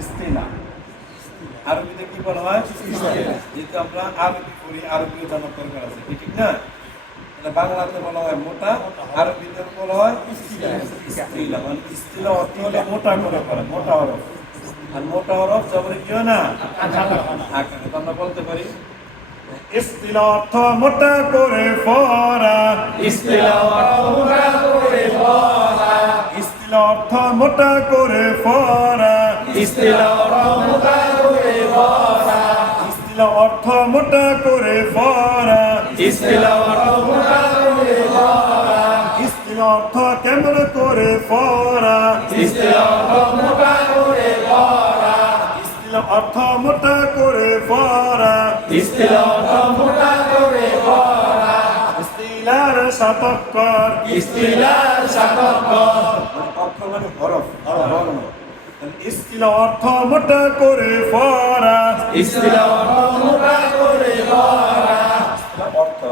ইস্তিলা। আরবিতে কি বলা হয়? যেহেতু আমরা আরবি পড়ি, আরবিও জানার দরকার আছে, ঠিক না? বাংলাতে বলা হয় মোটা, আরবিতে বলা হয় ইস্তিলা। মানে ইস্তিলা অর্থ হলো মোটা করে পড়া, মোটা হরফ। আর মোটা হরফ জবরে কি হয় না? আকারে। তো আমরা বলতে পারি ইস্তিলা অর্থ মোটা করে পড়া, ইস্তিলা অর্থ মোটা করে পড়া, ইস্তিলা অর্থ মোটা করে পড়া, ইস্তিলা অর্থ মোটা করে পড়া, ইস্তিলা অর্থ মোটা করে পড়া, ইস্তিলা অর্থ মোটা করে পড়া, ইস্তিলা অর্থ কেমন করে পড়া, ইস্তিলা অর্থ মোটা করে পড়া, ইস্তিলা অর্থ মোটা করে পড়া, ইস্তিলা অর্থ মোটা করে পড়া, ইস্তিলার সাতক্কর, ইস্তিলার সাতক্কর, অক্ষর মানে হরফ, বর্ণ। ইস্তিলা অর্থ মোটা করে পড়া, ইস্তিলা অর্থ মোটা করে পড়া, অর্থ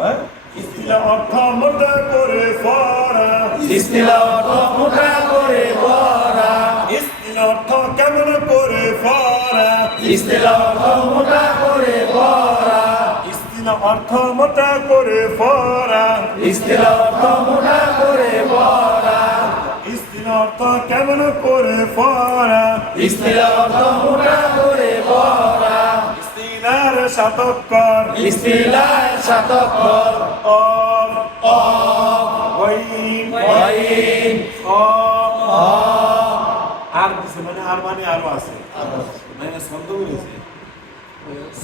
ইস্তিলা অর্থ মোটা করে পড়া, ইস্তিলা অর্থ মোটা করে পড়া, ইস্তিলা অর্থ কেমন করে পড়া, ইস্তিলা অর্থ মোটা করে পড়া, ইস্তিলা অর্থ মোটা করে পড়া, ইস্তিলা অর্থ মোটা করে পড়া, ইস্তিলা অর্থ কেমন করে পড়া, ইস্তিলা অর্থ মোটা করে পড়া, ইস্তিলার সাতক্কর, ইস্তিলার সাতক্কর, অফ অফ, ওয়াইন ওয়াইন, অফ অ, আর দিছে মানে আর মানে আরো আছে, মানে শব্দ বলেছে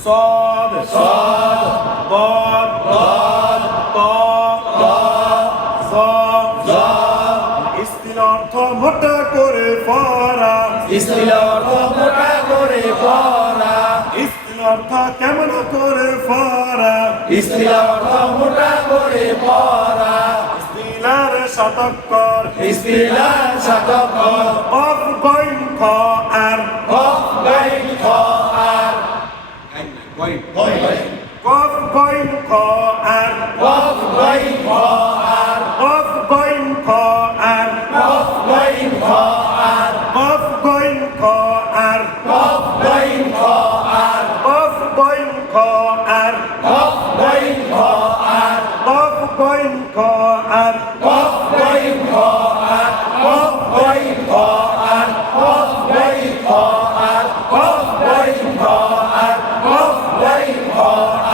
সদ সদ, বদ বদ, ত ত, জ জ, ইস্তিলা অর্থ মোটা করে পড়া, ইস্তিলা অর্থ মোটা করে পড়া, ইস্তিলা অর্থ কেমন করে পড়া, ইস্তিলা অর্থ মোটা করে পড়া, ইস্তিলার সাতক্কর, ইস্তিলার সাতক্কর, অফ গইন খ আর অফ, গাইন, খ, আর, কফ গইন খ আর অফ, গাইন, খ, আর, অফ গইন খ আর অফ, গাইন, খ, আর, অফ গইন খ আর অফ, গাইন, খ, আর, অফ গইন খ আর অফ, গাইন, খ, আর, অফ গইন খ আর অফ, গাইন, খ, আর, অফ, গাইন, খ, আর, অফ, গাইন, খ, আর, অফ, গাইন, খ, আর, অফ, গাইন, খ,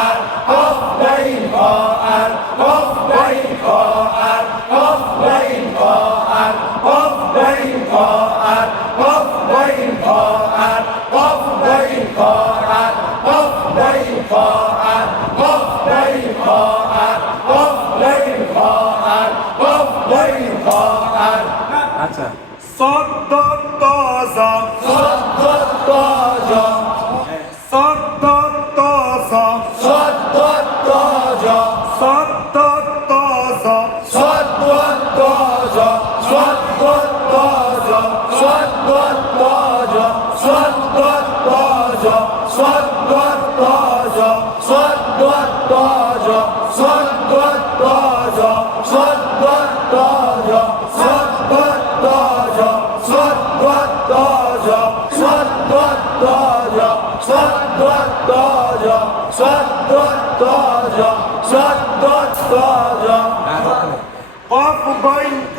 আর, অফ, গাইন, খ, আর, অফ, গাইন, খ, আর, অফ, গাইন, খ, আর, অফ, গাইন, খ, আর, অফ, গাইন, খ, আর, অফ, গাইন, খ, আর, অফ, গাইন, খ, আর, অফ, গাইন, খ, আর, অফ, গাইন, খ, আর, অফ, গাইন, খ, আর, আচ্ছা সদ্দ তজ সদ্দ তজ, সদ্দ তজ সদ্দ তজ, সদ্দ তজ সদ্দ তজ, সদ্দ তজ, সদ্দ তজ, সদ্দ তজ, সদ্দ তজ, সদ্দ তজ, সদ্দ তজ, সদ্দ তজ, সদ্দ তজ, সদ্দ তজ, সদ্দ তজ, সদ্দ তজ, সদ্দ তজ, সদ্দ তজ, কফ গইন খ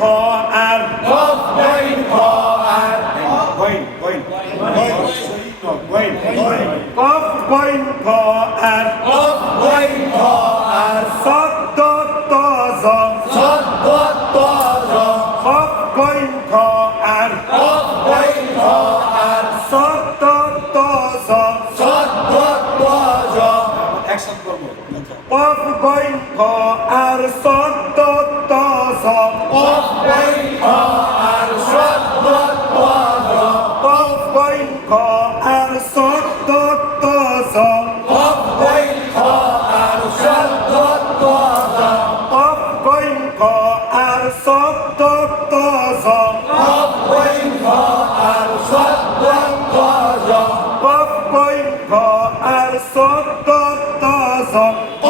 আর অফ, গাইন, খ, আর, গইন গইন কফ গইন খ আর অফ, গাইন, খ, আর, সদ্দ তজ সদ্দ তজ, কফ গইন খ আর অফ, গাইন, খ, আর, সদ্দ তজ সদ্দ তজ, একসাথে করবো কফ গইন খ আর সদ্দ তজ অফ, গাইন, খ, আর, সদ্দ তজ, কফ গইন খ আর সদ্দ তজ অফ, গাইন, খ, আর, সদ্দ তজ, কফ গইন খ আর সদ্দ তজ অফ, গাইন, খ, আর, সদ্দ তজ, কফ গইন খ আর সদ্দ তজ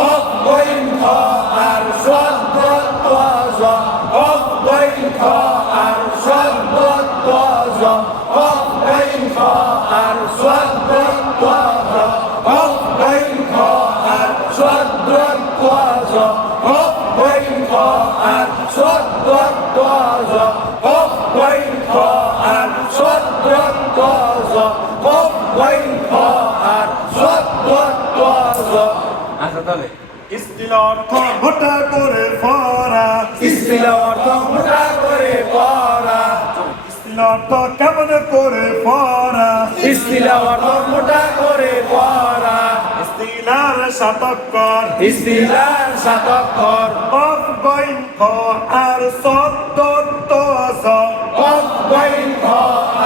অফ, গাইন, খ, আর, সদ্দ তজ, অফ, গাইন, খ, আর, সদ্দ তজ, অফ, গাইন, খ, আর, صد طاز قف غين قاء صد طاز قف غين قاء صد طاز قف غين قاء صد طاز قف غين قاء صد طاز আচ্ছা তাহলে ইস্তিল অর্থ মোটা করে পড়া ইস্তিল অর্থ মোটা করে পড়া ইস্তিল অর্থ কেমন করে পড়া ইস্তিল অর্থ মোটা করে পড়া ইস্তিলার শতকর ইস্তিলার শতকর কফ গইন খ আর সদ্দ তজ কফ গইন খ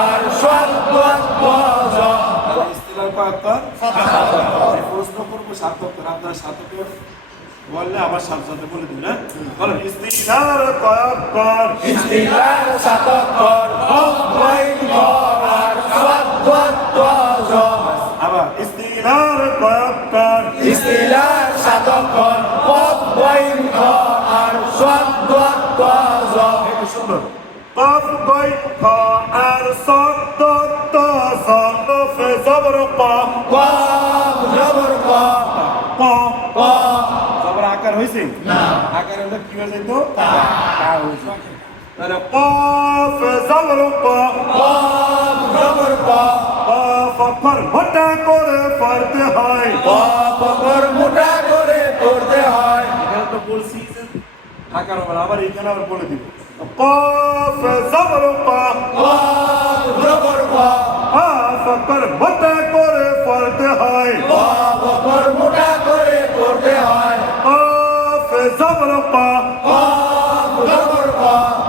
আর সদ্দ তজ ইস্তিলার কয়েকর প্রশ্ন করবো সাতকর আপনার সাতকর বললে আবার সাথে বলে দিন না বলো ইস্তিলার কয়েকর ইস্তিলার শতকর কফ গইন খ আর সদ্দ তজ আবার ইস্তিলার কয়েকর ইস্তিলার শতকর কফ গইন খ আর সদ্দ তজ একটু সুন্দর কফ গইন খ আর সদ্দ তজ কফ জবর ক কফ জবর ক ক ক জবর আকার হইছে না আকার হলে কি হয়ে যেত কা হইছে তাহলে কফ জবর ক কফ জবর ক কফ ফর মোটা করে পড়তে হয় কফ কর মোটা করে পড়তে হয় এখানে তো বলছি যে আকার হবে আবার এখানে আবার বলে দিব কফ জবর ক কফ জবর ক কফ ফর মোটা করে পড়তে হয় কফ কর মোটা করে পড়তে হয় কফ জবর ক কফ জবর ক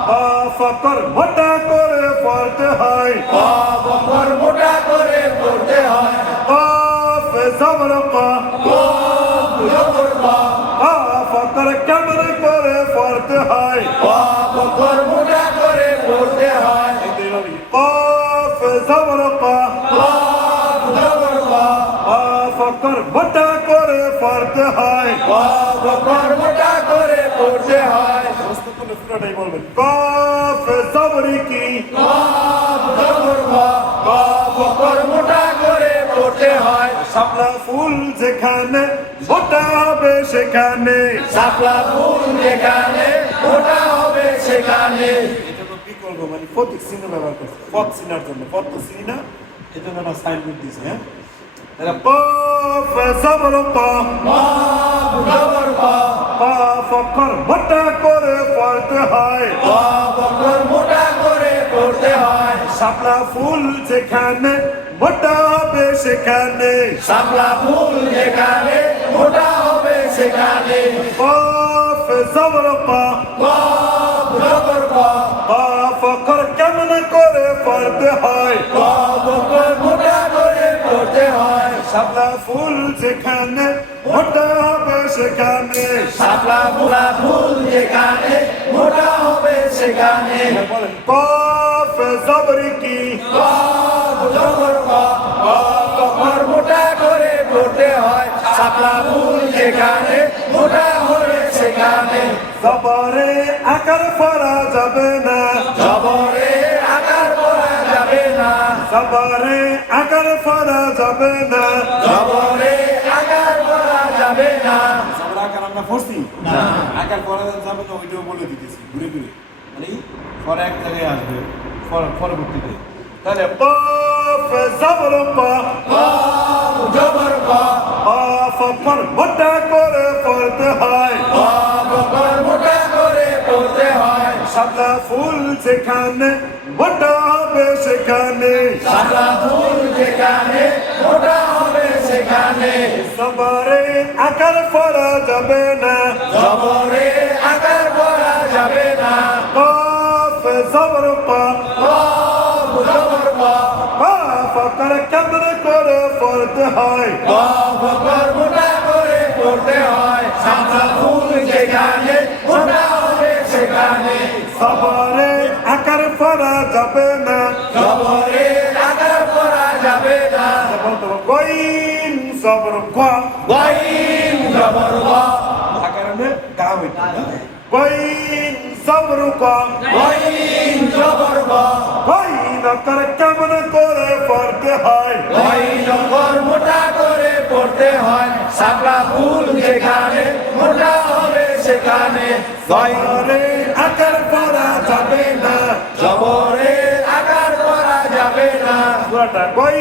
কফ ফর মোটা করে পড়তে হয় কফ কর মোটা করে পড়তে হয় কফ জবর ক কফ জবর ক কফ ফর কেমন করে পড়তে হয় কফ কর মোটা করে পড়তে হয় কফ জবর ক কফ জবর ক কফ ফর মোটা করে পড়তে হয় কফ কর মোটা করে পড়তে হয় প্রশ্ন করলে পুরোটাই বলবেন কফ জবরি কি কফ জবর ক কফ কর মোটা করে পড়তে হয় শাপলা ফুল যেখানে মোটা হবে সেখানে শাপলা ফুল যেখানে মোটা হবে সেখানে এটা তো বিকল্প মানে প্রতীক চিহ্ন ব্যবহার করছে পথ চিনার জন্য পথ তো চিনি না এই জন্য আমরা সাইনবোর্ড দিয়েছি হ্যাঁ তাহলে কফ জবর ক কফ জবর ক কফ ফর মোটা করে পড়তে হয় কফ কর মোটা করে পড়তে হয় শাপলা ফুল যেখানে মোটা হবে সেখানে শাপলা ফুল যেখানে মোটা হবে সেখানে কফ জবর ক কফ জবর ক কফ ফর কেমন করে পড়তে হয় কফ কর মোটা করে পড়তে হয় শাপলা ফুল যেখানে মোটা হবে সেখানে শাপলা ফুল যেখানে মোটা হবে সেখানে বলেন কফ জবরি কি কফ জবর ক কফ কর মোটা করে পড়তে হয় শাপলা ফুল যেখানে মোটা হবে সেখানে জবরে আকার পড়া যাবে না জবরে আকার পড়া যাবে না জবরে আকার পড়া যাবে না জবরে আকার পড়া যাবে না জবর আকার আমরা পড়ছি না আকার পড়া যাবে না ওইটাও বলে দিতেছি ঘুরে ঘুরে মানে পরে এক জায়গায় আসবে পরবর্তীতে তাহলে কফ জবর ক কফ জবর ক কফ ফর মোটা করে পড়তে হয় কফ কর মোটা করে পড়তে হয় শাপলা ফুল যেখানে মোটা হবে সেখানে শাপলা ফুল যেখানে মোটা হবে সেখানে জবরে আকার পড়া যাবে না জবরে আকার পড়া যাবে না কফ জবর ক কফ জবর ক কফ করে কেমন করে পড়তে হয় কফ কর মোটা করে পড়তে হয় শাপলা ফুল যেখানে মোটা হবে সেখানে জবরে আকার পড়া যাবে না জবরে আকার পড়া যাবে না বলতে কইন জবর ক গইন জবর গ আকারনে গা হইতো না কইন জবর ক গইন জবর গ কইন আকার কেমন করে পড়তে হয় পড়তে হয় সাপলা ফুল যেখানে মোটা হবে সেখানে জবরে আকার করা যাবে না, জবরে আকার করা যাবে না পুরাটা কই